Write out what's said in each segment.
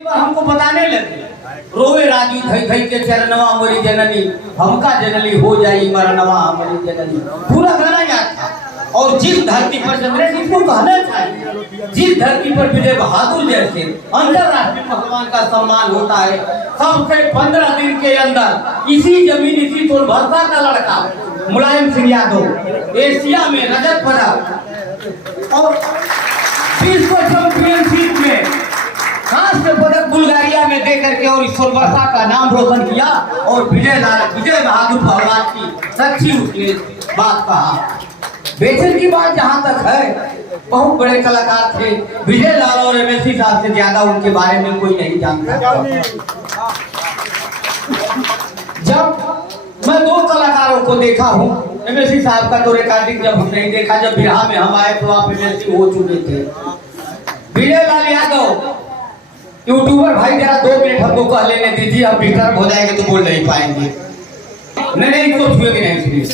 हमको बताने लगे, रोए राजू धई धई के चरणवा मोरी जननी, हमका जननी हो जाई मरनवा हमारी जननी। पूरा गाना याद था। और जिस धरती पर चंद्रेश इसको कहना चाहिए, जिस धरती पर विजय बहादुर जैसे अंतरराष्ट्रीय पहलवान का सम्मान होता है, सबसे 15 दिन के अंदर इसी जमीन इसी सोनभद्र का लड़का मुलायम सिंह यादव एशिया में रजत पदक और विश्व चैंपियनशिप में कांस्य पदक बुल्गारिया में दे करके और सोनभद्र का नाम रोशन किया। और विजय बहादुर पहलवान की सच्ची उसने बात कहा। बेचन की बात जहाँ तक है, बहुत बड़े कलाकार थे विजय लाल और एमएससी साहब से ज्यादा उनके बारे में कोई नहीं जानता। जब मैं 2 कलाकारों को देखा हूँ, एमएससी साहब का तो रिकॉर्डिंग जब नहीं देखा, जब बिहार में हम आए तो आप एमएससी हो चुके थे। विजय लाल यादव यूट्यूबर भाई जरा 2 मिनट हमको कह लेने दीजिए, अब डिस्टर्ब हो जाएंगे तो बोल नहीं पाएंगे। नहीं इसको छुएंगे नहीं सुनिए।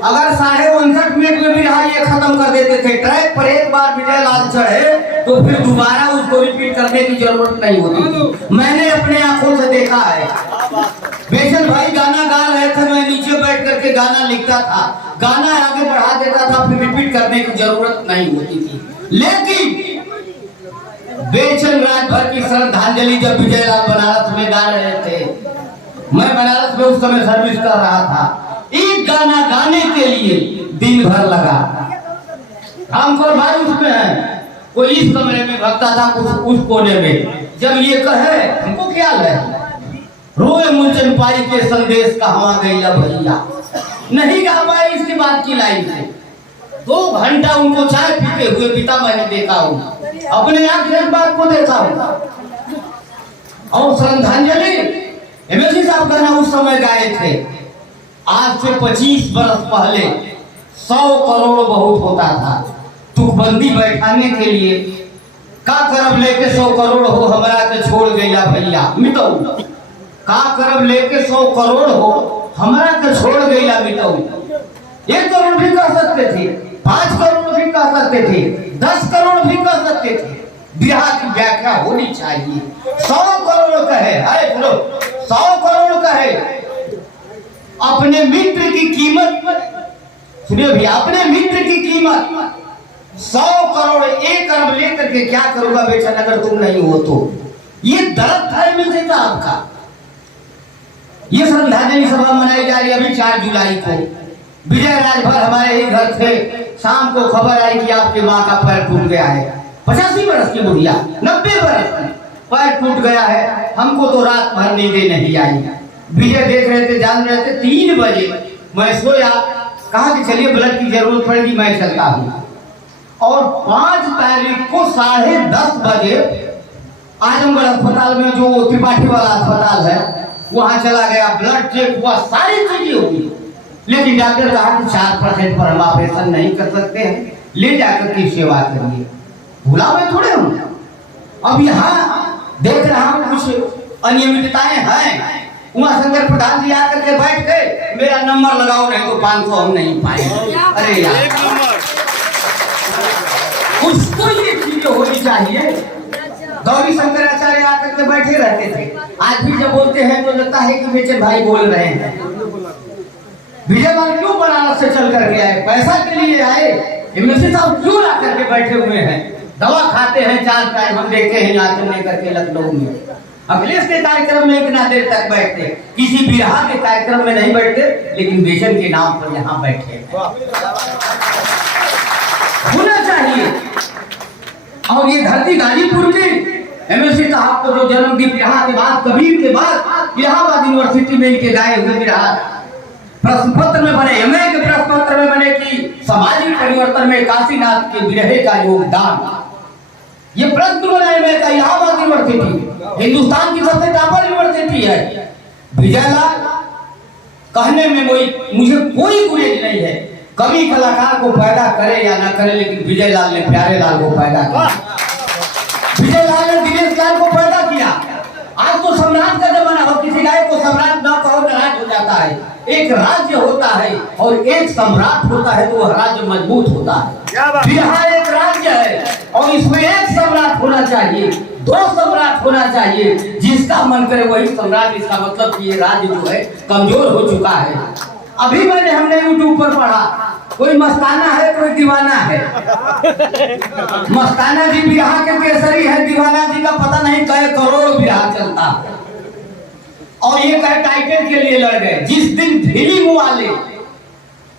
अगर 59.5 मिनट में भी ये खत्म कर देते थे। ट्रैक पर एक बार विजय लाल चढ़े तो फिर दोबारा उसको रिपीट करने की जरूरत नहीं होती थी। मैंने अपने आंखों से देखा है। बेचन भाई गाना गा रहे थे, मैं नीचे बैठ करके गाना लिखता था, गाना आगे बढ़ा देता था, फिर रिपीट करने की जरूरत नहीं होती थी। लेकिन बेचन रात भर की श्रद्धांजलि जब विजय लाल बनारस में गा रहे थे, मैं बनारस में उस समय सर्विस कर रहा था, एक गाना गाने के लिए दिन भर लगा। हमको भाई उसमें है, कोई इस कमरे में भगता था, कुछ उस कोने में। जब ये कहे हमको ख्याल है, रोए मुलचन पाई के संदेश का हवा गैया भैया, नहीं गा पाए इसकी बात की लाइन से। 2 घंटा उनको चाय पीते हुए पिता मैंने देखा हूँ, अपने आंख से इस बात को देखा हूँ। और श्रद्धांजलि एमएलसी साहब गाना उस समय गाए थे। आज से 25 बरस पहले 100 करोड़ बहुत होता था। तुकबंदी बैठाने के लिए का करब लेके 100 करोड़ हो हमरा के छोड़ गया भैया मितऊ, का करब लेके 100 करोड़ हो हमरा के छोड़ गया मितऊ। 1 करोड़ भी कह सकते थे, 5 करोड़ भी कह सकते थे, 10 करोड़ भी कह सकते थे। बिहार की व्याख्या होनी चाहिए। 100 करोड़ कहे, 100 करोड़ कहे। अपने मित्र की कीमत सुनिए भैया, अपने मित्र की कीमत 100 करोड़ 1 अरब लेकर के क्या करूंगा बेचन अगर तुम नहीं हो तो। ये दर्द था एमएलसी साहब का। ये श्रद्धांजलि सभा मनाई जा रही है अभी 4 जुलाई को। विजय राजभर हमारे ही घर थे, शाम को खबर आई कि आपकी माँ का पैर टूट गया है। 85 बरस की बुढ़िया, 90 बरस की, पैर टूट गया है। हमको तो रात भर नींद नहीं आई। विजय देख रहे थे, जान रहे थे। 3 बजे मैं सोया, कहा कि चलिए ब्लड की जरूरत पड़ेगी, मैं चलता हूँ। और 5 तारीख को 10:30 बजे आजमगढ़ अस्पताल में जो त्रिपाठी वाला अस्पताल है वहां चला गया। ब्लड चेक हुआ, सारी चीजें हुई, लेकिन डॉक्टर कहा कि 4% पर हम ऑपरेशन नहीं कर सकते हैं, ले जाकर की सेवा करिए। भूला मैं थोड़े हूँ। अब यहाँ देख रहा हूँ कुछ अनियमितताएं हैं। वहाँ शंकर प्रधान जी आकर के बैठ गए, मेरा नंबर लगाओ नहीं तो 500 हम नहीं पाएंगे। अरे यार, उसको ये चीजें होनी चाहिए। गौरी शंकराचार्य आकर के बैठे रहते थे। आज भी जब बोलते हैं तो लगता है कि बेचन भाई बोल रहे हैं। विजय लाल क्यों बनारस से चल करके आए? पैसा के लिए आए। एमएलसी साहब क्यों ला करके बैठे हुए हैं? दवा खाते हैं 4 टाइम, हम देखे हैं यहाँ से करके लखनऊ में। अखिलेश के कार्यक्रम में इतना देर तक बैठते, किसी बिहार के कार्यक्रम में नहीं बैठते, लेकिन बेचन के नाम पर यहाँ बैठे होना चाहिए। और ये धरती गाजीपुर की एमएलसी साहब को जो जन्म दी यहाँ के बाद, कबीर के बाद इलाहाबाद यूनिवर्सिटी में इनके गाए हुए बिहार प्रश्न पत्र में बने, एमए के प्रश्न पत्र में बने कि सामाजिक परिवर्तन में काशीनाथ के विरहे का योगदान। ये प्रश्न बना एमए का, इलाहाबाद यूनिवर्सिटी हिंदुस्तान की सबसे टॉपर यूनिवर्सिटी है। विजय लाल कहने में मुझे कोई गुरेज नहीं है। कवि कलाकार को पैदा करे या ना करे, लेकिन विजय लाल ने प्यारे लाल को पैदा किया। विजय लाल ने दिनेश लाल को पैदा किया। आज तो सम्राट का जमाना हो, किसी गाय को सम्राट ना कहो नाराज हो जाता है। एक राज्य होता है और एक सम्राट होता है तो वह राज्य मजबूत होता है। बिरहा एक राज्य है और इसमें एक सम्राट होना चाहिए, दो सम्राट होना चाहिए, जिसका मन करे वही सम्राट। इसका मतलब कि ये राज्य जो है कमजोर हो चुका है। अभी हमने यूट्यूब पर पढ़ा, कोई मस्ताना है कोई दीवाना है। मस्ताना जी बिरहा के केसरी है, दीवाना जी का पता नहीं कई करोड़ बिरहा चलता है। और ये कहे टाइटल के लिए लड़ गए। जिस दिन फिल्म वाले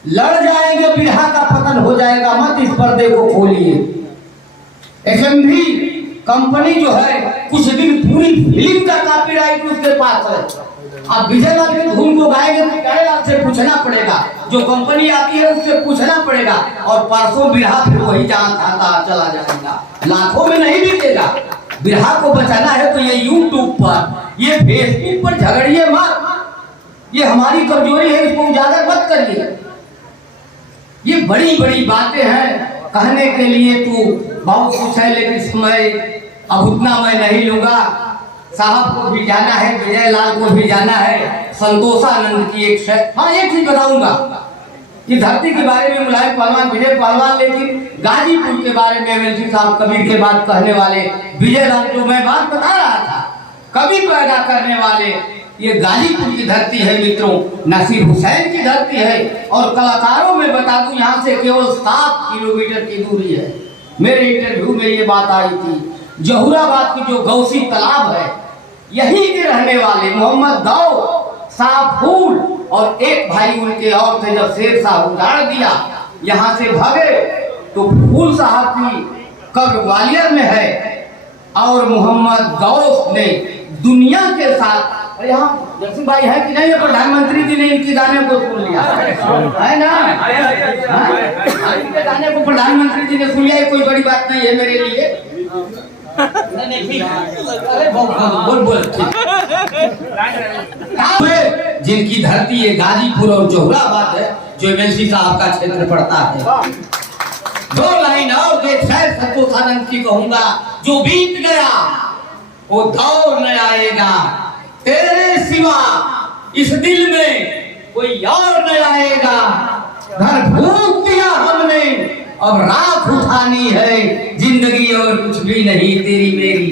लड़ जाएंगे बिरहा का पतन हो जाएगा, मत इस पर्दे को खोलिए। एफएमवी कंपनी जो है कुछ दिन पूरी फिल्म का कॉपीराइट उसके पास है। अब विजय लाल की धुन को गाएंगे तो विजय लाल से पूछना पड़ेगा, जो कंपनी आती है उससे पूछना पड़ेगा। और परसों बिरहा फिर वही जहां खाता चला जाएगा, लाखों में नहीं बिकेगा। बिरहा को बचाना है तो ये यूट्यूब पर, ये फेसबुक पर झगड़िए मत। ये हमारी कमजोरी है, इसको उजागर मत करिए। ये बड़ी बड़ी बातें हैं कहने के लिए तो बहुत कुछ है, लेकिन समय अब उतना मैं नहीं लूंगा। साहब को भी जाना है, विजय लाल को भी जाना है, संतोषानंद की एक हाँ एक चीज बताऊंगा कि धरती के बारे में मुलायम पहलवान विजय पहलवान, लेकिन गाजीपुर के बारे में एमएलसी साहब कबीर के बात कहने वाले विजय लाल, जो मैं बात बता रहा था, कवि पैदा करने वाले, ये गाजीपुर की धरती है मित्रों, नसीर हुसैन की धरती है। और कलाकारों में बता दूं यहाँ से केवल 7 किलोमीटर की दूरी है। मेरे इंटरव्यू में ये बात आई थी। जहुराबाद की जो गौसी तालाब है, यहीं के रहने वाले मोहम्मद दाऊद साहब फूल और एक भाई उनके और थे, जब शेर शाह उजाड़ दिया यहाँ से भागे तो फूल साहब की कब्र ग्वालियर में है और मोहम्मद गौस ने दुनिया के साथ, यहाँ जर्सी भाई है कि नहीं, प्रधानमंत्री जी ने इनके गाने को सुन लिया है ना, इनके गाने को प्रधानमंत्री जी ने सुन लिया। कोई बड़ी बात नहीं है मेरे लिए। जिनकी धरती है गाजीपुर और जोहराबाद है, जो एमएलसी साहब का क्षेत्र पड़ता है। 2 लाइन और देख संतोषानंद की कहूंगा, जो बीत गया वो दौर न आएगा, तेरे सिवा इस दिल में कोई और न आएगा। घर फूंक दिया हमने, अब राख उठानी है, जिंदगी और कुछ भी नहीं तेरी मेरी।